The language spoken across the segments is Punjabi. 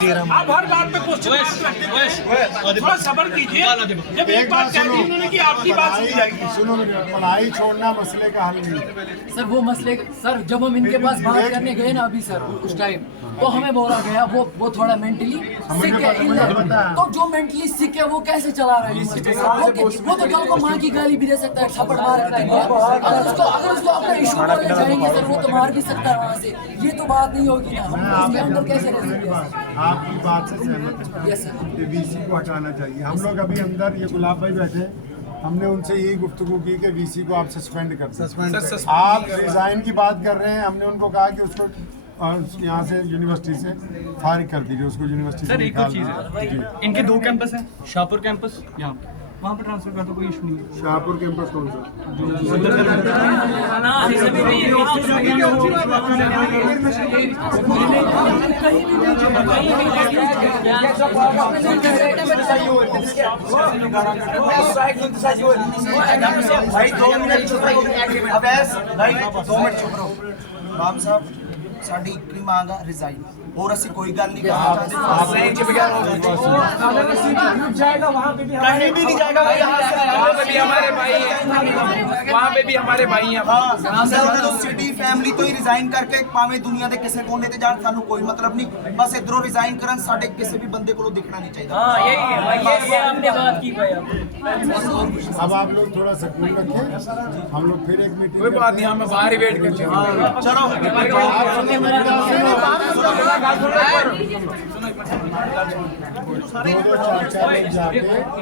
आप हर बात पे क्वेश्चन थोड़ा सब्र कीजिए। जब एक बात कह दी उन्होंने कि आपकी बात सुनी जाएगी। सुनो, पढ़ाई छोड़ना मसले का हल नहीं है सर। वो मसले सर जब हम इनके पास बात करने गए ना अभी सर उस टाइम तो हमें बोला गया वो थोड़ा मेंटली सिक है, इल है। तो जो मेंटली सिक है वो कैसे चला रहा है? वो तो कल को माँ की गाली भी दे सकता है, थप्पड़ मार के देंगे। अगर उसको अपना इशू बोलने जाएंगे सर वो तो मार भी सकता है वहाँ से। ये तो बात नहीं होगी ना, हम इसके अंदर कैसे रह सकते हैं? आपकी बात से सहमत हूं। Yes sir. वीसी को हटाना चाहिए। हम लोग अभी अंदर ये गुलाब भाई बैठे, हमने उनसे यही गुफ्तगू की कि वीसी को आप सस्पेंड कर दें। आप रिजाइन की बात कर रहे हैं, हमने उनको कहा कि उसको यहाँ से यूनिवर्सिटी से फारिग कर दीजिए, उसको यूनिवर्सिटी से। सर एक और चीज़ है, इनके 2 कैंपस हैं, शाहपुर कैंपस यहाँ वहाँ पर ट्रांसफर कर दो, कोई इशू नहीं है। शाहपुर कैंपस कौन सा? भाई 2 मिनट चुप रहो। अवैस भाई 2 मिनट चुप रहो। राम साहब साडी की मांग है रिजाइन, और असि कोई गल नहीं करना चाहते। कहीं भी नहीं जाएगा भाई, वहाँ पे भी हमारे भाई हैं, वहाँ पे भी हमारे भाई हैं। तो सिटी फैमिली तो ही रिजाइन करके भावें दुनिया के किसी कोने ते जान, सानू कोई मतलब नहीं। बस इधरों रिजाइन करन, साडे किसी भी बंदे को दिखना नहीं चाहिए। हाँ यही है भाई, ये हमने बात की भाई। अब आप लोग थोड़ा सकून रखें, हम लोग फिर एक मीटिंग। कोई बात नहीं, हम बाहर ही वेट करते हैं। चलो दो चार लोग जाके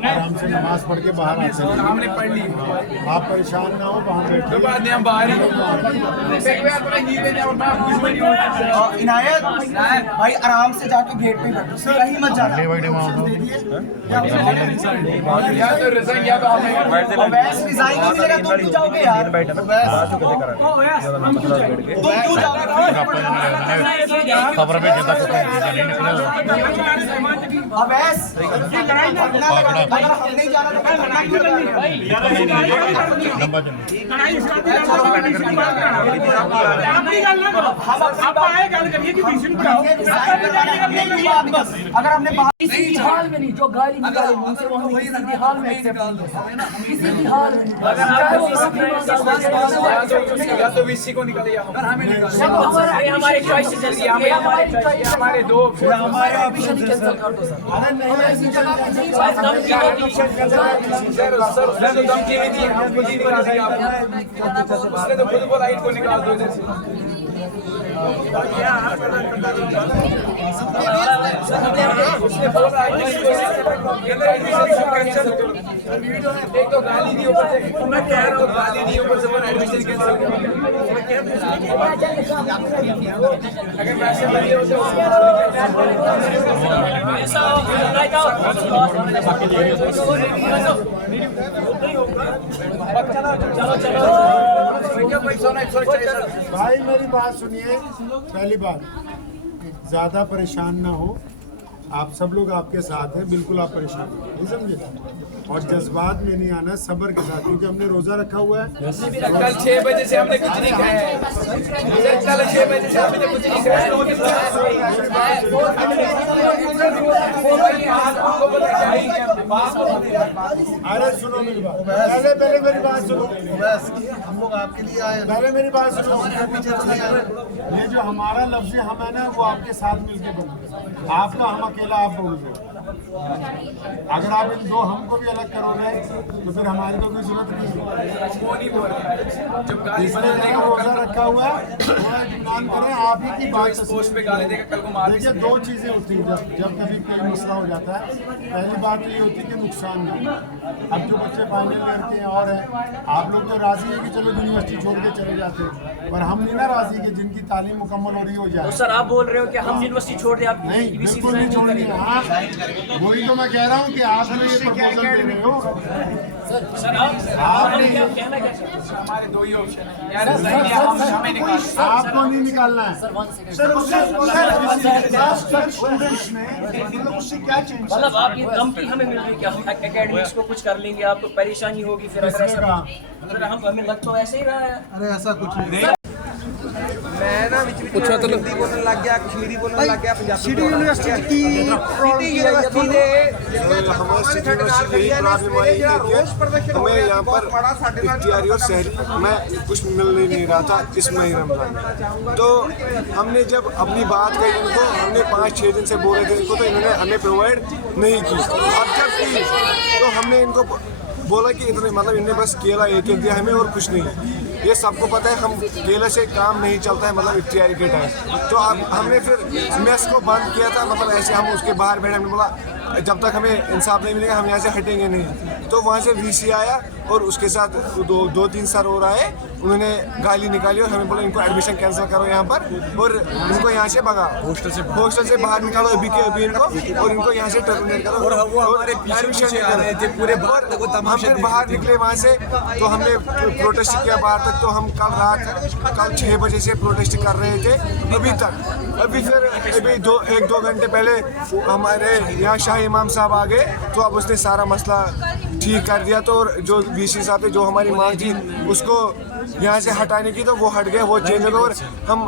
आराम से नमाज पढ़ के बाहर आते हैं। हमने पढ़ ली, आप परेशान ना हो, वहाँ बैठे। कोई बात नहीं, हम बाहर ही। इनायत भाई आराम से जाके गेट पे बैठो, सही मत जाना। या तो रिजाइन या तो हमें वैस रिजाइन नहीं मिलेगा, तुम क्यों जाओगे यार? तुम क्यों जाओगे? खबर पे जब तक नहीं निकले अवैस अगर हम नहीं जाना तो करना क्यों अगर हमने किसी भी हाल में नहीं, जो गाली निकाले मुंह से वो हमें किसी भी हाल में एक्सेप्ट नहीं कर सकते, किसी भी हाल में। चाहे वो या तो वीसी को निकाले या हमारे चॉइसेस है, हमारे 2 हमारे ऑप्शन कैंसिल कर दो सर। हमें ऐसी जगह पे नहीं बात करनी होती। सर उसने तो धमकी भी दी, हम खुद ही निकाल दिया आपने। उसने तो खुद को लाइट को निकाल दो इधर से। उसने बोला एक तो गाली दी ऊपर से, मैं कह रहा हूँ गाली दी ऊपर से, एडमिशन कैंसिल अगर वैसे बने होते भाई मेरी बात सुनिए। पहली बात, ज्यादा परेशान ना हो, आप सब लोग आपके साथ हैं, बिल्कुल आप परेशान नहीं, समझे? और जज्बात में नहीं आना, सब्र के साथ, क्योंकि हमने रोजा रखा हुआ है। कल 6 बजे से हमने कुछ नहीं खाया। कल 6 बजे से हमने कुछ नहीं खाया। अरे सुनो मेरी बात, पहले मेरी बात सुनो। हम लोग आपके लिए आए। पहले मेरी बात सुनो। ये जो हमारा लफ्ज़ हम है ना, वो आपके साथ मिलके बना। आपका हम अकेला आप बोल रहे हो। अगर आप इन दो हमको भी अलग करोगे तो फिर हमारी तो कोई जरूरत नहीं है। वो नहीं बोल रहा, जब गाली इसलिए रोजा रखा हुआ है, इत्मीनान करें। आप ही की बात पोस्ट पे गाली देकर कल को मार देखिए, 2 चीज़ें होती हैं जब कभी कोई मसला हो जाता है। पहली बात ये होती है कि नुकसान नहीं। अब जो बच्चे फाइनल ईयर के हैं और हैं, आप लोग तो राजी है कि चलो यूनिवर्सिटी छोड़ के चले जाते हैं, पर हम नहीं ना राजी कि जिनकी तालीम मुकम्मल हो रही हो जाए। सर आप बोल रहे हो कि हम यूनिवर्सिटी छोड़ दें? आप नहीं, बिल्कुल नहीं छोड़नी है। हाँ, वही तो मैं कह रहा हूँ कि आप हमें ये प्रपोजल दे रहे हो। सर आपने क्या कहना क्या? हमारे 2 ही ऑप्शन है यार, हमें निकाल। आपको नहीं निकालना है। Sir 1 second. मतलब आप ये धमकी हमें मिल रही है कि हम एकेडमिक्स को कुछ कर लेंगे, आपको परेशानी होगी, फिर अगर ऐसा हम हमें लग तो ऐसे ही रहा है। अरे ऐसा कुछ नहीं। मैं ना विच हिंदी बोलने लग गया, कश्मीरी बोलने लग गया, पंजाबी सिटी यूनिवर्सिटी की सिटी यूनिवर्सिटी दे हमारे सिटी यूनिवर्सिटी यही प्रॉब्लम आई है कि हमें यहाँ पर इख्तियारी और शहरी में कुछ मिल नहीं रहा था इस महीने रमजान। तो हमने जब अपनी बात कही इनको, हमने 5-6 दिन से बोल रहे थे इनको, तो इन्होंने हमें प्रोवाइड नहीं की। अब जब की तो हमने इनको बोला कि इतने मतलब इन्हें बस केला एक दिया हमें और कुछ नहीं। ये सबको पता है हम केला से काम नहीं चलता है, मतलब इख्तियारी के टाइम। तो अब हमने फिर मेस को बंद किया था, मतलब ऐसे हम उसके बाहर बैठे, हमने बोला जब तक हमें इंसाफ नहीं मिलेगा हम यहाँ से हटेंगे नहीं। तो वहाँ से वीसी आया और उसके साथ 2-3 सर और आए, उन्होंने गाली निकाली और हमें बोला इनको एडमिशन कैंसिल करो यहाँ पर और इनको यहाँ से भगा, हॉस्टल से बाहर निकालो अभी के अभी इनको, और इनको यहाँ से टर्मिनेट करो। और वो हमारे एडमिशन आ रहे थे पूरे हम फिर बाहर निकले वहाँ से, तो हमने प्रोटेस्ट किया बाहर तक। तो हम कल 6 बजे से प्रोटेस्ट कर रहे थे अभी तक। अभी फिर अभी 1-2 घंटे पहले हमारे यहाँ शाह इमाम साहब आ गए, तो अब उसने सारा मसला ठीक कर दिया। तो जो वीसी साहब थे, जो हमारी मांग थी उसको यहाँ से हटाने की, तो वो हट गए, वो चेंज हो गए। और हम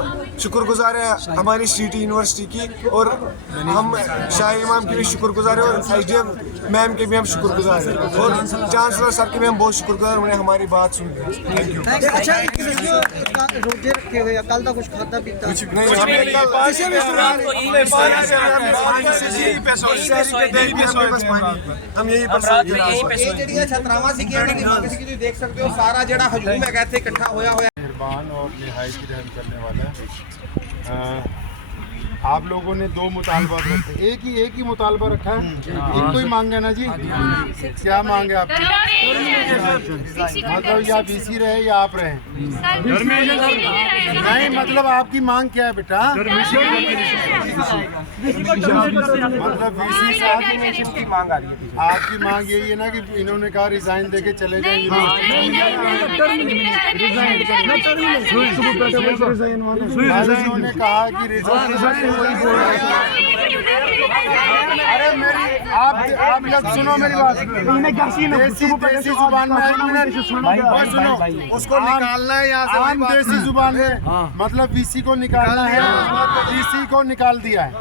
शुक्रगुजार हैं हमारी सिटी यूनिवर्सिटी की, और हम शाह इमाम की भी शुक्रगुजार हैं, और SDM मैम के भी हम शुक्रगुजार हैं, और चांसलर सर के भी हम बहुत शुक्रगुजार, उन्होंने हमारी बात सुनी। Thank you. अच्छा, रोजे रखे हुए कल का कुछ खाता पीता कुछ नहीं, हमें हम यही छतरावा सी देख सकते हो सारा जड़ा हजूम है कहते इकट्ठा होया होया। मेहरबान और निहायत की रहम करने वाला है। आप लोगों ने 2 मुतालबा रखे, एक ही मुतालबा रखा है, एक तो ही मांगे ना जी। क्या मांगे आप? मतलब या VC रहे या आप रहे? नहीं, मतलब आपकी मांग क्या है बेटा? मतलब VC साहब की मांग आ रही है, आपकी मांग यही है ना कि इन्होंने कहा रिजाइन देके चले जाएंगे। इन्होंने कहा कि रिजाइन। अरे मेरी आप लोग सुनो मेरी बात, देसी जुबान में 1 मिनट सुनो, उसको निकालना है यहाँ से। आम देसी जुबान में मतलब VC को निकालना है, VC को निकाल दिया है।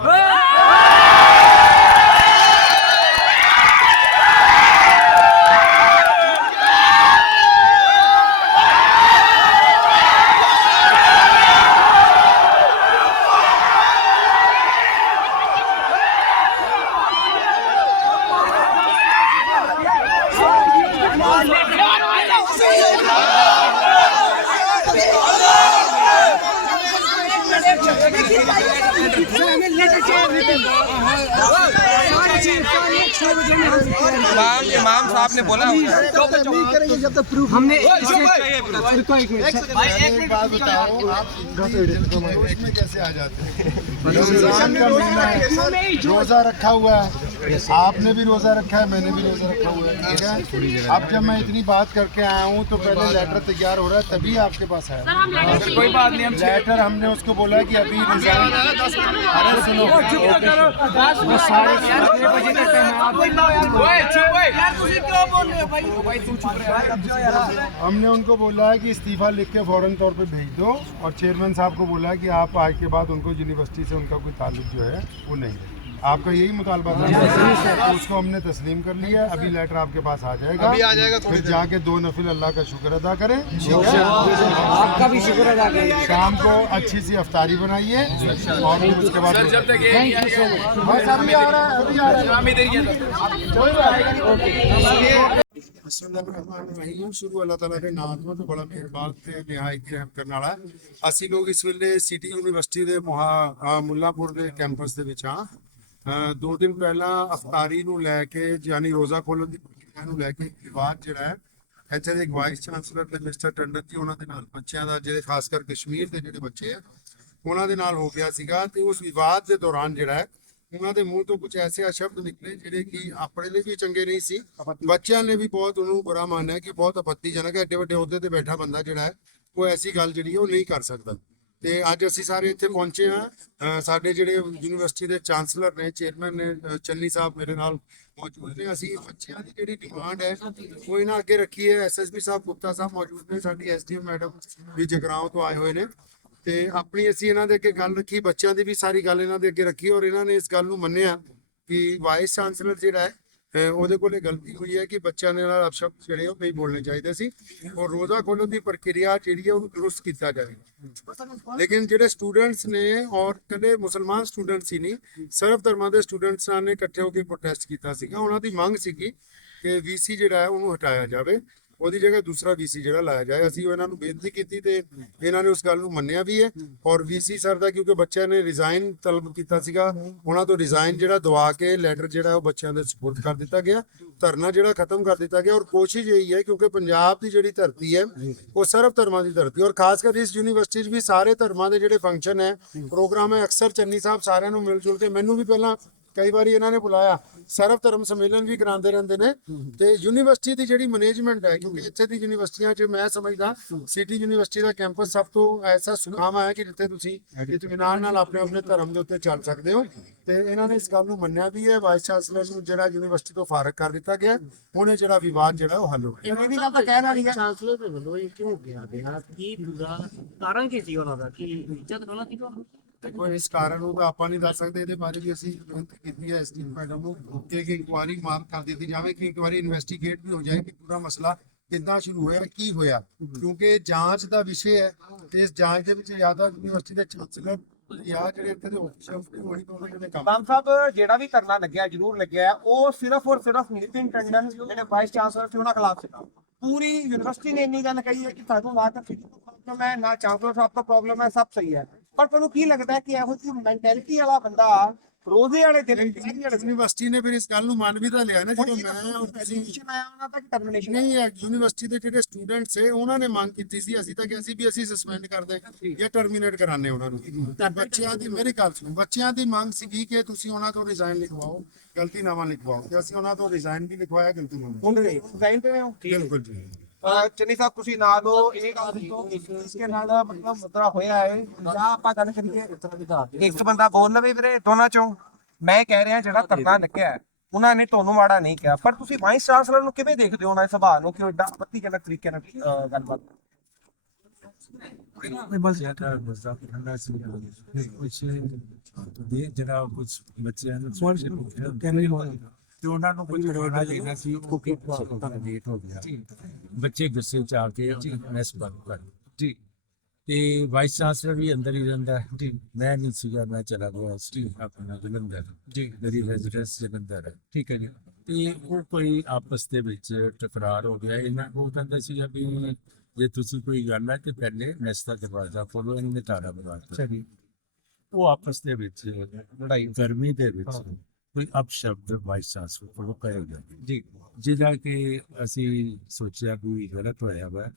इमाम साहब ने बोला जब तक प्रूफ हमने एक बात बताओ, आप इसमें कैसे आ जाते हैं? रमजान का महीना है, रोजा रखा हुआ है, आपने भी रोजा रखा है, मैंने भी रोजा रखा हुआ है, ठीक है। अब जब मैं इतनी बात करके आया हूँ तो पहले लेटर तैयार हो रहा है, तभी आपके पास आया। कोई बात नहीं, हम लेटर हमने उसको बोला कि अभी रिजाइन। अरे सुनो, हमने उनको बोला है कि इस्तीफा लिख के फौरन तौर पे भेज दो, और चेयरमैन साहब को बोला है कि आप आज के बाद उनको यूनिवर्सिटी से उनका कोई ताल्लुक जो है वो नहीं है। आपका यही मुतालबा था, तो उसको हमने तस्लीम कर लिया। अभी लेटर आपके पास आ जाएगा, फिर जाके 2 नफिल अल्लाह का शुक्र अदा करें, आपका भी शुक्र अदा करें। शाम को अच्छी सी अफ्तारी बनाइए, और फिर उसके बाद बस अभी आ रहा है, अभी आ रहा है। शुरू अल्लाह ताला के नाम तो बड़ा मेहरबान ते निहायत रहम करने वाला। ਅਸੀਂ ਲੋग इस वेले सिटी यूनिवर्सिटी ਦੇ ਮੁੱਲਾਪੁਰ ਦੇ ਕੈਂਪਸ ਦੇ ਵਿੱਚ ਹਾਂ। 2 ਦਿਨ ਪਹਿਲਾਂ ਅਫਤਾਰੀ ਨੂੰ ਲੈ ਕੇ, ਯਾਨੀ ਰੋਜ਼ਾ ਖੋਲ੍ਹਣ ਦੀ ਪ੍ਰਕਿਰਿਆ ਨੂੰ ਲੈ ਕੇ ਵਿਵਾਦ ਜਿਹੜਾ ਹੈ ਇੱਥੇ ਦੇ ਵਾਈਸ ਚਾਂਸਲਰ ਤੇ ਮਿਸਟਰ ਟੰਡਨ ਜੀ ਉਹਨਾਂ ਦੇ ਨਾਲ ਬੱਚਿਆਂ ਦਾ, ਜਿਹੜੇ ਖਾਸ ਕਰ ਕਸ਼ਮੀਰ ਦੇ ਜਿਹੜੇ ਬੱਚੇ ਆ ਉਹਨਾਂ ਦੇ ਨਾਲ ਹੋ ਗਿਆ ਸੀਗਾ। ਤੇ ਉਸ ਵਿਵਾਦ ਦੇ ਦੌਰਾਨ ਜਿਹੜਾ ਹੈ ਉਹਨਾਂ ਦੇ ਮੂੰਹ ਤੋਂ ਕੁਝ ਐਸੇ ਸ਼ਬਦ ਨਿਕਲੇ ਜਿਹੜੇ ਕਿ ਆਪਣੇ ਲਈ ਵੀ ਚੰਗੇ ਨਹੀਂ ਸੀ, ਬੱਚਿਆਂ ਨੇ ਵੀ ਬਹੁਤ ਉਹਨੂੰ ਬੁਰਾ ਮੰਨਿਆ ਕਿ ਬਹੁਤ ਆਪੱਤੀਜਨਕ ਹੈ। ਐਡੇ ਵੱਡੇ ਅਹੁਦੇ ਤੇ ਬੈਠਾ ਬੰਦਾ ਜਿਹੜਾ ਹੈ ਉਹ ਐਸੀ ਗੱਲ ਜਿਹੜੀ ਉਹ ਨਹੀਂ ਕਰ ਸਕਦਾ। ਤੇ ਅੱਜ ਅਸੀਂ ਸਾਰੇ ਇੱਥੇ ਪਹੁੰਚੇ ਹਾਂ। ਸਾਡੇ ਜਿਹੜੇ ਯੂਨੀਵਰਸਿਟੀ ਦੇ ਚਾਂਸਲਰ ਨੇ, ਚੇਅਰਮੈਨ ਨੇ, ਚੰਨੀ ਸਾਹਿਬ ਮੇਰੇ ਨਾਲ ਮੌਜੂਦ ਨੇ। ਅਸੀਂ ਬੱਚਿਆਂ ਦੀ ਜਿਹੜੀ ਡਿਮਾਂਡ ਹੈ ਉਹ ਇਹਨਾਂ ਅੱਗੇ ਰੱਖੀ ਹੈ। SSP ਸਾਹਿਬ ਗੁਪਤਾ ਸਾਹਿਬ ਮੌਜੂਦ ਨੇ, ਸਾਡੀ SDM ਮੈਡਮ ਵੀ ਜਗਰਾਓਂ ਤੋਂ ਆਏ ਹੋਏ ਨੇ। ਤੇ ਆਪਣੀ ਅਸੀਂ ਇਹਨਾਂ ਦੇ ਅੱਗੇ ਗੱਲ ਰੱਖੀ, ਬੱਚਿਆਂ ਦੀ ਵੀ ਸਾਰੀ ਗੱਲ ਇਹਨਾਂ ਦੇ ਅੱਗੇ ਰੱਖੀ, ਔਰ ਇਹਨਾਂ ਨੇ ਇਸ ਗੱਲ ਨੂੰ ਮੰਨਿਆ ਕਿ ਵਾਈਸ ਚਾਂਸਲਰ ਜਿਹੜਾ ਹੈ ਉਹਦੇ ਕੋਲੇ ਗਲਤੀ ਹੋਈ ਹੈ ਕਿ ਬੱਚਿਆਂ ਦੇ ਨਾਲ ਅਪਸ਼ਬਦ ਜਿਹੜੇ ਉਹ ਨਹੀਂ ਬੋਲਣੇ ਚਾਹੀਦੇ ਸੀ, ਔਰ ਰੋਜ਼ਾ ਖੋਲ੍ਹਣ ਦੀ ਪ੍ਰਕਿਰਿਆ ਜਿਹੜੀ ਹੈ ਉਹਨੂੰ ਦਰੁਸਤ ਕੀਤਾ ਜਾਵੇਗਾ। ਲੇਕਿਨ ਜਿਹੜੇ ਸਟੂਡੈਂਟਸ ਨੇ, ਔਰ ਕਦੇ ਮੁਸਲਮਾਨ ਸਟੂਡੈਂਟਸ ਹੀ ਨਹੀਂ, ਸਰਬ ਧਰਮਾਂ ਦੇ ਸਟੂਡੈਂਟਸਾਂ ਨੇ ਇਕੱਠੇ ਹੋ ਕੇ ਪ੍ਰੋਟੈਸਟ ਕੀਤਾ ਸੀਗਾ। ਉਹਨਾਂ ਦੀ ਮੰਗ ਸੀਗੀ ਕਿ ਵੀਸੀ ਜਿਹੜਾ ਹੈ ਉਹਨੂੰ ਹਟਾਇਆ ਜਾਵੇ, ਉਹਦੀ ਜਗ੍ਹਾ ਦੂਸਰਾ ਵੀਸੀ ਜਿਹੜਾ ਲਾਇਆ ਜਾਏ। ਅਸੀਂ ਇਹਨਾਂ ਨੂੰ ਬੇਨਤੀ ਕੀਤੀ ਤੇ ਇਹਨਾਂ ਨੇ ਉਸ ਗੱਲ ਨੂੰ ਮੰਨਿਆ ਵੀ ਹੈ। ਔਰ ਵੀਸੀ ਸਰ ਦਾ ਕਿਉਂਕਿ ਬੱਚਿਆਂ ਨੇ ਰਿਜ਼ਾਈਨ ਤਲਬ ਕੀਤਾ ਸੀਗਾ, ਉਹਨਾਂ ਤੋਂ ਰਿਜ਼ਾਈਨ ਜਿਹੜਾ ਦਵਾ ਕੇ ਲੈਟਰ ਜਿਹੜਾ ਉਹ ਬੱਚਿਆਂ ਦੇ ਸਪੁਰਦ ਕਰ ਦਿੱਤਾ ਗਿਆ, ਧਰਨਾ ਜਿਹੜਾ ਖਤਮ ਕਰ ਦਿੱਤਾ ਗਿਆ। ਔਰ ਕੋਸ਼ਿਸ਼ ਇਹੀ ਹੈ ਕਿਉਂਕਿ ਪੰਜਾਬ ਦੀ ਜਿਹੜੀ ਧਰਤੀ ਹੈ ਉਹ ਸਰਬ ਧਰਮਾਂ ਦੀ ਧਰਤੀ, ਔਰ ਖਾਸ ਕਰ ਇਸ ਯੂਨੀਵਰਸਿਟੀ 'ਚ ਵੀ ਸਾਰੇ ਧਰਮਾਂ ਦੇ ਜਿਹੜੇ ਫੰਕਸ਼ਨ ਹੈ, ਪ੍ਰੋਗਰਾਮ ਹੈ, ਅਕਸਰ ਚੰਨੀ ਸਾਹਿਬ ਸਾਰਿਆਂ ਨੂੰ ਮਿਲ ਜੁਲ ਕੇ, ਮੈਨੂੰ ਵੀ ਪਹਿਲਾਂ ਕਈ ਵਾਰੀ ਇਹਨਾਂ ਨੇ ਬੁਲਾਇਆ, ਸਰਵ ਧਰਮ ਸੰਮੇਲਨ ਵੀ ਕਰਾਉਂਦੇ ਰਹਿੰਦੇ ਨੇ। ਤੇ ਯੂਨੀਵਰਸਿਟੀ ਦੀ ਜਿਹੜੀ ਮੈਨੇਜਮੈਂਟ ਹੈ, ਕਿਉਂਕਿ ਇੱਥੇ ਦੀ ਯੂਨੀਵਰਸਿਟੀਆਂ 'ਚ ਮੈਂ ਸਮਝਦਾ ਸਿਟੀ ਯੂਨੀਵਰਸਿਟੀ ਦਾ ਕੈਂਪਸ ਸਭ ਤੋਂ ਐਸਾ ਸੁਖਾਵਾਂ ਹੈ ਕਿ ਜਿੱਥੇ ਤੁਸੀਂ ਇਤਮੀਨਾਨ ਨਾਲ ਆਪਣੇ ਆਪਣੇ ਧਰਮ ਦੇ ਉੱਤੇ ਚੱਲ ਸਕਦੇ ਹੋ। ਤੇ ਇਹਨਾਂ ਨੇ ਇਸ ਗੱਲ ਨੂੰ ਮੰਨਿਆ ਵੀ ਹੈ। ਵਾਈਸ ਚਾਂਸਲਰ ਨੂੰ ਜਿਹੜਾ ਯੂਨੀਵਰਸਿਟੀ ਤੋਂ ਫਾਰਗ ਕਰ ਦਿੱਤਾ ਗਿਆ, ਉਹਨੇ ਜਿਹੜਾ ਵਿਵਾਦ ਜਿਹੜਾ ਉਹ ਹੱਲ ਹੋ ਗਿਆ। ਇਹ ਵੀ ਗੱਲ ਤਾਂ ਕਹਿਣ ਵਾਲੀ ਹੈ, ਚਾਂਸਲਰ ਦੇ ਵੱਲੋਂ ਇਹ ਕਿਉਂ ਗਿਆ ਗਿਆ, ਕੀ ਪੂਰਾ ਕਾਰਨ ਕੀ ਸੀ ਉਹਨਾਂ ਦਾ, ਕੀ ਇੱਜ਼ਤ ਗਲਤ ਸੀ ਤੁਹਾਨੂੰ? ਦੇਖੋ ਇਸ ਕਾਰਨ ਨੂੰ ਤਾਂ ਆਪਾਂ ਨਹੀਂ ਦੱਸ ਸਕਦੇ, ਇਹਦੇ ਬਾਰੇ ਵੀ ਅਸੀਂ ਬੇਨਤੀ ਕੀਤੀ ਹੈ ਐਸਡੀ ਮੈਡਮ ਨੂੰ ਕਿ ਇਨਕੁਆਇਰੀ ਮਾਰ ਕਰ ਦਿੱਤੀ ਜਾਵੇ, ਕਿ ਇੱਕ ਵਾਰੀ ਇਨਵੈਸਟੀਗੇਟ ਵੀ ਹੋ ਜਾਏ ਕਿ ਪੂਰਾ ਮਸਲਾ ਕਿੱਦਾਂ ਸ਼ੁਰੂ ਹੋਇਆ, ਕੀ ਹੋਇਆ, ਕਿਉਂਕਿ ਜਾਂਚ ਦਾ ਵਿਸ਼ੇ ਹੈ। ਤੇ ਇਸ ਜਾਂਚ ਦੇ ਵਿੱਚ ਜ਼ਿਆਦਾ ਯੂਨੀਵਰਸਿਟੀ ਦੇ ਚਾਂਸਲਰ ਜਾਂ ਜਿਹੜੇ ਇੱਥੇ ਦੇ ਅਫਸਰ ਹੋਣੀ ਤੋਂ ਜਿਹੜੇ ਕੰਮ ਮਾਨ ਸਾਹਿਬ ਜਿਹੜਾ ਵੀ ਧਰਨਾ ਲੱਗਿਆ ਜ਼ਰੂਰ ਲੱਗਿਆ, ਉਹ ਸਿਰਫ ਔਰ ਸਿਰਫ ਨਿਤਿਨ ਟੰਡਨ ਜਿਹੜੇ ਵਾਈਸ ਚਾਂਸਲਰ ਸੀ ਉਹਨਾਂ ਖਿਲਾਫ ਸੀਗਾ। ਪੂਰੀ ਯੂਨੀਵਰਸਿਟੀ ਨੇ ਇੰਨੀ ਗੱਲ ਕਹੀ ਹੈ ਕਿ ਸਾਨੂੰ ਨਾ ਤਾਂ ਪ੍ਰੋਬਲਮ ਹੈ, ਨਾ ਚਾਂਸਲਰ ਸਾਹਿਬ ਦਾ ਪ੍ਰੋਬਲਮ ਹੈ, ਸਭ ਸਹੀ ਹੈ। ਪਰ ਤੁਹਾਨੂੰ ਕੀ ਲੱਗਦਾ ਹੈ ਕਿ ਇਹੋ ਜਿਹੀ ਮੈਂਟੈਲਿਟੀ ਵਾਲਾ ਬੰਦਾ ਰੋਜ਼ੇ ਵਾਲੇ ਦਿਨ ਯੂਨੀਵਰਸਿਟੀ ਨੇ ਫਿਰ ਇਸ ਗੱਲ ਨੂੰ ਮੰਨ ਵੀ ਤਾਂ ਲਿਆ ਨਾ, ਜਦੋਂ ਮੈਂ ਉਹਨਾਂ ਤੱਕ ਟਰਮੀਨੇਸ਼ਨ ਨਹੀਂ ਹੈ, ਯੂਨੀਵਰਸਿਟੀ ਦੇ ਜਿਹੜੇ ਸਟੂਡੈਂਟਸ ਹੈ ਉਹਨਾਂ ਨੇ ਮੰਗ ਕੀਤੀ ਸੀ, ਅਸੀਂ ਤਾਂ ਕਿਹਾ ਸੀ ਵੀ ਅਸੀਂ ਸਸਪੈਂਡ ਕਰ ਦੇ ਜਾਂ ਟਰਮੀਨੇਟ ਕਰਾਣੇ ਉਹਨਾਂ ਨੂੰ। ਬੱਚਿਆਂ ਦੀ ਮੇਰੀ ਗੱਲ ਸੁਣੋ, ਬੱਚਿਆਂ ਦੀ ਮੰਗ ਸੀਗੀ ਕਿ ਤੁਸੀਂ ਉਹਨਾਂ ਤੋਂ ਰਿਜ਼ਾਈਨ ਲਿਖਵਾਓ, ਗਲਤੀਨਾਮਾ ਲਿਖਵਾਓ, ਤੇ ਅਸੀਂ ਉਹਨਾਂ ਤੋਂ ਰਿਜ਼ਾਈਨ ਵੀ ਲਿਖਵਾਇਆ, ਗਲਤੀਨਾਮਾ। ਹੁਣ ਰਿਜ਼ਾਈਨ ਤੇ ਹੋ ਬਿਲਕੁਲ ਜੀ। ਚੰਨੀ ਸਾਹਿਬ ਤੁਸੀਂ ਨਾ ਲੋ ਇਹ ਗੱਲ ਦੱਸੋ ਇਸਕੇ ਨਾਲ ਮਤਲਬ ਮੁੱਦਾ ਹੋਇਆ ਹੈ ਜਾਂ ਆਪਾਂ ਗੱਲ ਕਰੀਏ ਇੱਕ ਬੰਦਾ ਬੋਲ ਲਵੇ ਵੀਰੇ ਦੋਨਾਂ ਚੋਂ। ਮੈਂ ਕਹਿ ਰਿਹਾ ਜਿਹੜਾ ਧਰਨਾ ਲੱਗਿਆ ਉਹਨਾਂ ਨੇ ਤੁਹਾਨੂੰ ਮਾੜਾ ਨਹੀਂ ਕਿਹਾ, ਪਰ ਤੁਸੀਂ ਵਾਈਸ ਚਾਂਸਲਰ ਨੂੰ ਕਿਵੇਂ ਦੇਖਦੇ ਹੋ ਉਹਨਾਂ ਦੇ ਸੁਭਾਅ ਨੂੰ, ਕਿ ਉਹ ਏਡਾ ਆਪੱਤੀਜਨਕ ਤਰੀਕੇ ਨਾਲ ਗੱਲਬਾਤ? ਬਸ ਯਾਰ ਮਜ਼ਾ ਕਰਨਾ ਸੀ ਕੁਝ ਦੇ ਜਿਹੜਾ ਕੁਝ ਬੱਚਿਆਂ ਨੂੰ ਕਹਿੰਦੇ ਹੋ ਤੇ ਉਹਨਾਂ ਨੂੰ ਕੁਝ ਹੋਣਾ ਚਾਹੀਦਾ ਸੀ, ਉਹ ਲੇਟ ਹੋ ਗਿਆ, ਬੱਚੇ ਗੁੱਸੇ ਚ ਆ ਕੇ ਮੈਸ ਬੰਦ ਕਰ ਜੀ। ਤੇ ਵਾਈਸ ਚਾਂਸਲਰ ਵੀ ਅੰਦਰ ਹੀ ਰਹਿੰਦਾ ਜੀ, ਮੈਂ ਨਹੀਂ ਸੀਗਾ, ਮੈਂ ਚਲਾ ਗਿਆ ਸੀ ਆਪਣਾ ਜਲੰਧਰ ਜੀ, ਮੇਰੀ ਰੈਜ਼ੀਡੈਂਸ ਜਲੰਧਰ ਹੈ, ਠੀਕ ਹੈ ਜੀ। ਤੇ ਉਹ ਕੋਈ ਆਪਸ ਦੇ ਵਿੱਚ ਟਕਰਾਰ ਹੋ ਗਿਆ, ਇਹਨਾਂ ਉਹ ਕਹਿੰਦਾ ਸੀਗਾ ਵੀ ਜੇ ਤੁਸੀਂ ਕੋਈ ਗੱਲ ਹੈ ਤੇ ਪਹਿਲੇ ਮੈਸ ਦਾ ਦਰਵਾਜ਼ਾ ਖੋਲੋ, ਇਹਨਾਂ ਨੇ ਤਾਲਾ ਬਣਾ ਦਿੱਤਾ ਜੀ। ਉਹ ਆਪਸ ਦੇ ਵਿੱਚ ਲੜਾਈ ਗਰਮੀ ਦੇ ਵਿੱਚ ਕੋਈ ਅਪਸ਼ਬਦ ਵਾਈਸ ਚਾਂਸਲਰ ਕੋਲੋਂ ਕਰਿਆ ਗਿਆ ਜੀ, ਜਿਹਦਾ ਕਿ ਅਸੀਂ ਸੋਚਿਆ ਵੀ ਗਲਤ ਹੋਇਆ ਵਾ।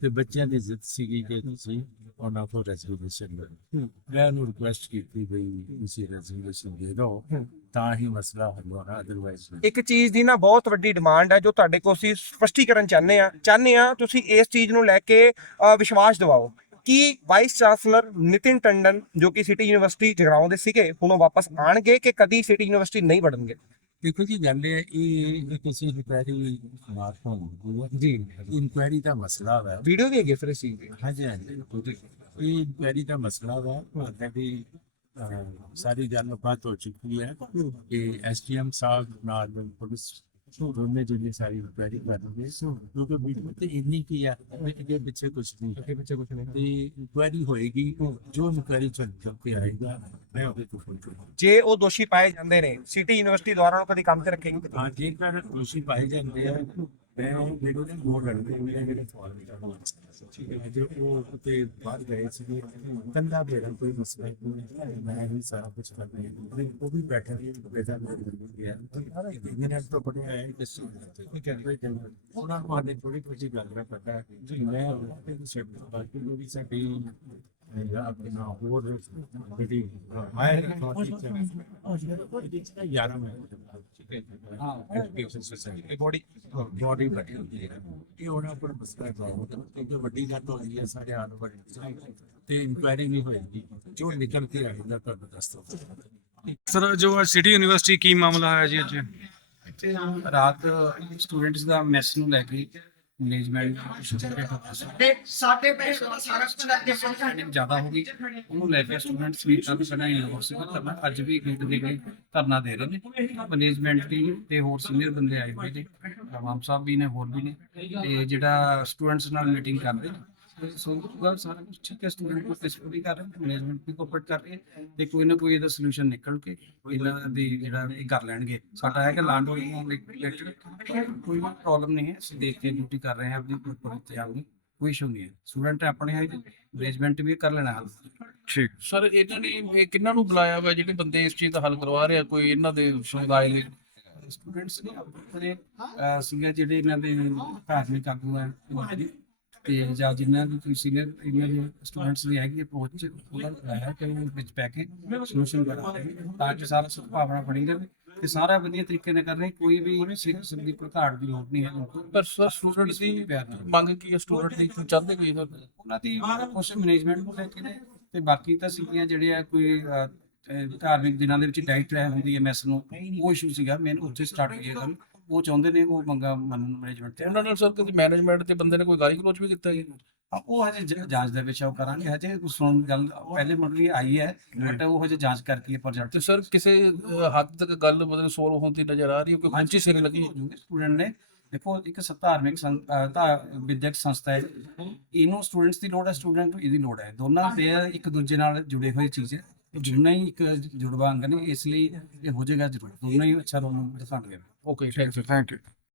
ਤੇ ਬੱਚਿਆਂ ਦੀ ਜ਼ਿੱਦ ਸੀਗੀ ਕਿ ਤੁਸੀਂ ਉਹਨਾਂ ਕੋਲ ਰੈਜ਼ੋਲੂਸ਼ਨ ਲਓ। ਮੈਂ ਉਹਨੂੰ ਰਿਕੁਐਸਟ ਕੀਤੀ ਵੀ ਤੁਸੀਂ ਰੈਜ਼ੋਲੂਸ਼ਨ ਦੇ ਦਿਓ ਤਾਂ ਹੀ ਮਸਲਾ ਹੱਲ ਹੋਣਾ, ਅਦਰਵਾਈਜ਼ ਇੱਕ ਚੀਜ਼ ਦੀ ਨਾ ਬਹੁਤ ਵੱਡੀ ਡਿਮਾਂਡ ਹੈ ਜੋ ਤੁਹਾਡੇ ਕੋਲ ਅਸੀਂ ਸਪਸ਼ਟੀਕਰਨ ਚਾਹੁੰਦੇ ਆ ਤੁਸੀਂ ਇਸ ਚੀਜ਼ ਨੂੰ ਲੈ ਕੇ ਵਿਸ਼ਵਾਸ ਦਿਵਾਓ ਕਿ ਵਾਈਸ ਚਾਂਸਲਰ ਨਿਤਿਨ ਟੰਡਨ ਜੋ ਕਿ ਸਿਟੀ ਯੂਨੀਵਰਸਿਟੀ ਜਗਰਾਓਂ ਦੇ ਸੀਗੇ ਹੁਣ ਉਹ ਵਾਪਸ ਆਣਗੇ ਕਿ ਕਦੀ ਸਿਟੀ ਯੂਨੀਵਰਸਿਟੀ ਨਹੀਂ ਵੜਨਗੇ? ਦੇਖੋ ਜੀ ਗੱਲ ਇਹ ਕਿਸੇ ਇਨਕੁਆਇਰੀ ਜੀ, ਇਨਕੁਆਇਰੀ ਦਾ ਮਸਲਾ ਹੈ, ਵੀਡੀਓ ਵੀ ਹੈਗੀ ਫਿਰ ਸੀ। ਹਾਂਜੀ ਹਾਂਜੀ, ਇਹ ਇਨਕੁਆਇਰੀ ਦਾ ਮਸਲਾ ਵਾ ਵੀ ਸਾਰੀ ਗੱਲਬਾਤ ਹੋ ਚੁੱਕੀ ਹੈ ਕਿ ਐਸਡੀਐਮ ਸਾਹਿਬ ਨਾਲ ਪੁਲਿਸ ਦੋਨੇ ਜਿਹੜੀ ਸਾਰੀ ਇਨਕੁਆਇਰੀ ਕਰਨਗੇ, ਕਿਉਂਕਿ ਵੀਡੀਓ ਤੇ ਇੰਨੀ ਕੀ ਆ, ਅੱਗੇ ਪਿੱਛੇ ਕੁਛ ਨਹੀਂ ਤੇ ਇਨਕੁਆਇਰੀ ਹੋਏਗੀ, ਜੋ ਇਨਕੁਆਇਰੀ ਚੱਲ ਕੇ ਆਏਗਾ ਮੈਂ ਉਹਦੇ ਤੋਂ ਫੋਨ ਕਰਾਂਗਾ। ਜੇ ਉਹ ਦੋਸ਼ੀ ਪਾਏ ਜਾਂਦੇ ਨੇ ਸਿਟੀ ਯੂਨੀਵਰਸਿਟੀ ਦੁਆਰਾ ਉਹ ਕਦੀ ਕੰਮ ਤੇ ਰੱਖੇਗੀ? ਹਾਂ, ਜੇਕਰ ਦੋਸ਼ੀ ਪਾਏ ਜਾਂਦੇ ਆ ਮੈਂ ਮੈਨੂੰ ਨੇ ਬਹੁਤ ਲੜਦੇ ਮੇਰੇ ਫੋਨ ਠੀਕ ਹੈ ਜੋ ਉਹ ਤੇ ਬਾਹਰ ਗਏ ਸੀ ਕੰਦਾ ਬੇੜਾ ਕੋਈ ਮਸਲਾ ਨਹੀਂ, ਮੈਂ ਹੀ ਸਾਰਾ ਕੁਝ ਕਰ ਰਿਹਾ, ਉਹ ਵੀ ਬੈਠੇ ਬੇਟਾ ਗਿਆ ਇਹਨਾਂ ਤੋਂ ਪੜਿਆ ਹੈ ਕਿਸੇ ਠੀਕ ਹੈ ਉਹਨਾਂ ਨੂੰ ਆਦੇ ਥੋੜੀ ਕੁਝ ਗੱਲ ਕਰਦਾ ਜੀ। ਮੈਂ ਸ਼ਿਫਟ ਬਾਕੀ ਨੂੰ ਵੀ ਸਾਡੀ ਆਪਣਾ ਹੋਰ ਬੇਟੀ ਮੈਂ ਯਾਰਾਂ ਮੈਂ ਠੀਕ ਹੈ ਹਾਂ ਐਜੂਕੇਸ਼ਨ ਸੋਸਾਇਟੀ ਬੋਡੀ ਬੈਠੀ ਹੁੰਦੀ ਹੈ ਕਿ ਉਹਨਾਂ ਉੱਪਰ ਮਸਲਾ ਕਿਉਂਕਿ ਵੱਡੀ ਗੱਲ ਹੋ ਰਹੀ ਹੈ ਸਾਡੇ ਆਲ ਓਵਰ ਤੇ ਇਨਕੁਆਇਰੀ ਨਹੀਂ ਹੋਏਗੀ, ਜੋ ਨਿਕਲ ਕੇ ਆਏਗਾ ਤੁਹਾਨੂੰ ਦੱਸ ਦਿਓ। ਸਰ ਜੋ ਸਿਟੀ ਯੂਨੀਵਰਸਿਟੀ ਕੀ ਮਾਮਲਾ ਹੈ ਜੀ? ਅੱਜ ਰਾਤ ਸਟੂਡੈਂਟਸ ਦਾ ਮੈਸ ਨੂੰ ਲੈ ਕੇ ਮੈਨੇਜਮੈਂਟ ਸਾਡੇ ਪੈਸੇ ਦਾ ਸਾਰਾ ਕੁਝ ਕਰਕੇ ਜ਼ਿਆਦਾ ਹੋ ਗਈ, ਉਹਨੂੰ ਲੈ ਕੇ ਸਟੂਡੈਂਟਸ ਵੀ ਕਾਫੀ ਸਾਡਾ ਯੂਨੀਵਰਸਿਟੀ ਦਾ ਧਰਨਾ ਅੱਜ ਵੀ ਇੱਕ ਦੇ ਕੇ ਧਰਨਾ ਦੇ ਰਹੇ ਨੇ। ਮੈਨੇਜਮੈਂਟ ਦੀ ਤੇ ਹੋਰ ਸੀਨੀਅਰ ਬੰਦੇ ਆਏ ਹੋਏ ਨੇ, ਆਵਾਮ ਸਾਹਿਬ ਵੀ ਨੇ, ਹੋਰ ਵੀ ਨੇ, ਤੇ ਜਿਹੜਾ ਸਟੂਡੈਂਟਸ ਨਾਲ ਮੀਟਿੰਗ ਕਰ ਰਹੇ ਨੇ। ਸੋ ਗੱਲ ਸਾਰਾ ਕੁਝ ਠੀਕ ਹੈ, ਸਟੂਡੈਂਟ ਨੂੰ ਪੇਸ਼ਕਰੀ ਕਰ ਰਹੇ ਨੇ, ਮੈਨੇਜਮੈਂਟ ਵੀ ਕੋਆਪਰੇਟ ਕਰ ਰਹੀ ਹੈ, ਤੇ ਕੋਈ ਨਾ ਕੋਈ ਇਹਦਾ ਸੋਲੂਸ਼ਨ ਨਿਕਲ ਕੇ ਇਹਨਾਂ ਦੀ ਜਿਹੜਾ ਇਹ ਕਰ ਲੈਣਗੇ। ਸਾਡਾ ਹੈ ਕਿ ਲੈਂਡ ਹੋਲਿੰਗ ਰਿਲੇਟਡ ਕੋਈ ਪ੍ਰੋਬਲਮ ਨਹੀਂ ਹੈ, ਅਸੀਂ ਦੇਖ ਕੇ ਡਿਊਟੀ ਕਰ ਰਹੇ ਹਾਂ ਆਪਣੀ ਪ੍ਰੋਪਰ ਇੰਤਜ਼ਾਮ ਦੀ, ਕੋਈ ਇਸ਼ੂ ਨਹੀਂ ਹੈ। ਸਟੂਡੈਂਟ ਆਪਣੇ ਹੈ, ਮੈਨੇਜਮੈਂਟ ਵੀ ਕਰ ਲੈਣਾ ਹੱਲ। ਠੀਕ ਸਰ, ਇਹਨਾਂ ਨੇ ਕਿੰਨਾਂ ਨੂੰ ਬੁਲਾਇਆ ਵਾ ਜਿਹੜੇ ਬੰਦੇ ਇਸ ਚੀਜ਼ ਦਾ ਹੱਲ ਕਰਵਾ ਰਹੇ ਆ? ਕੋਈ ਇਹਨਾਂ ਦੇ ਸਮੁਦਾਇ ਦੇ ਸਟੂਡੈਂਟਸ ਨੇ ਆਪਣੇ ਸੀਨੀਅਰ ਜਿਹੜੇ ਇਹਨਾਂ ਦੇ ਧਾਰਮਿਕ ਆਗੂ ਹੈ ਤੇ ਜਾਂ ਜਿਨ੍ਹਾਂ ਦੀ ਕੋਈ ਸੀਨੀਅਰ ਇਹਨਾਂ ਦੇ ਸਟੂਡੈਂਟਸ ਦੀ ਹੈਗੀ ਅਪਰੋਚ, ਉਹਨਾਂ ਨੂੰ ਬੁਲਾਇਆ ਕਿ ਉਹ ਵਿੱਚ ਪੈ ਕੇ ਸੋਲੂਸ਼ਨ ਕਰਾਂਗੇ ਤਾਂ ਕਿ ਸਾਰਾ ਸਦਭਾਵਨਾ ਬਣੀ ਰਹੇ ਤੇ ਸਾਰਾ ਵਧੀਆ ਤਰੀਕੇ ਨਾਲ ਕਰ ਰਹੇ। ਕੋਈ ਵੀ ਸਿੱਖ ਕਿਸਮ ਦੀ ਭੜਕਾੜ ਦੀ ਲੋੜ ਨਹੀਂ ਹੈ। ਪਰ ਸਰ ਸਟੂਡੈਂਟ ਦੀ ਮੰਗ ਕੀ ਹੈ? ਸਟੂਡੈਂਟ ਦੀ ਚਾਹੁੰਦੇ ਕੀ ਸਰ? ਉਹਨਾਂ ਦੀ ਕੁਛ ਮੈਨੇਜਮੈਂਟ ਨੂੰ ਲੈ ਕੇ ਨੇ, ਤੇ ਬਾਕੀ ਤਾਂ ਸੀਗੀਆਂ ਜਿਹੜੇ ਆ ਕੋਈ ਧਾਰਮਿਕ ਦਿਨਾਂ ਦੇ ਵਿੱਚ ਡਾਈਟ ਰਹਿ ਹੁੰਦੀ ਹੈ ਮੈਸ ਨੂੰ, ਉਹ ਇਸ਼ੂ ਸੀਗਾ ਮੇਨ ਉੱਥੇ ਸਟਾਰਟ ਹੋਈ ਗੱਲ। ਉਹ ਚਾਹੁੰਦੇ ਨੇ ਉਹ ਮੰਗਾ ਮੰਨਣ ਮੈਨੇਜਮੈਂਟ ਤੇ। ਉਹਨਾਂ ਨਾਲ ਸਰ ਕਦੇ ਮੈਨੇਜਮੈਂਟ ਤੇ ਬੰਦੇ ਨੇ ਕੋਈ ਗਾਲੀ ਗਲੋਚ ਵੀ ਕੀਤਾ ਜੀ? ਉਹ ਹਜੇ ਜਾਂਚ ਦੇ ਵਿੱਚ ਉਹ ਕਰਾਂਗੇ, ਹਜੇ ਸੁਣ ਗੱਲ ਪਹਿਲੇ ਮੁੱਢਲੀ ਆਈ ਹੈ ਬਟ ਉਹ ਹਜੇ ਜਾਂਚ ਕਰਕੇ ਪ੍ਰੋਜੈਕਟ। ਤੇ ਸਰ ਕਿਸੇ ਹੱਦ ਤੱਕ ਗੱਲ ਮਤਲਬ ਸੋਲਵ ਹੁੰਦੀ ਨਜ਼ਰ ਆ ਰਹੀ ਹੈ? ਕੋਈ ਪੰਚੀ ਸਿਰ ਲੱਗੀ ਸਟੂਡੈਂਟ ਨੇ ਦੇਖੋ ਇੱਕ ਧਾਰਮਿਕ ਵਿਦਿਅਕ ਸੰਸਥਾ ਹੈ, ਇਹਨੂੰ ਸਟੂਡੈਂਟਸ ਦੀ ਲੋੜ ਹੈ, ਸਟੂਡੈਂਟ ਨੂੰ ਇਹਦੀ ਲੋੜ ਹੈ, ਦੋਨਾਂ ਦੇ ਇੱਕ ਦੂਜੇ ਨਾਲ ਜੁੜੇ ਹੋਏ ਚੀਜ਼ ਹੈ, ਦੋਨਾਂ ਹੀ ਇੱਕ ਜੁੜਵਾ ਅੰਗ ਨੇ, ਇਸ ਲਈ ਇਹ ਹੋ ਜਾਏਗਾ ਜ਼ਰੂਰ, ਦੋਨੋਂ ਹੀ ਅੱਛਾ ਰੋਲ ਦਿਖਾਣਗੇ। Okay, thank you.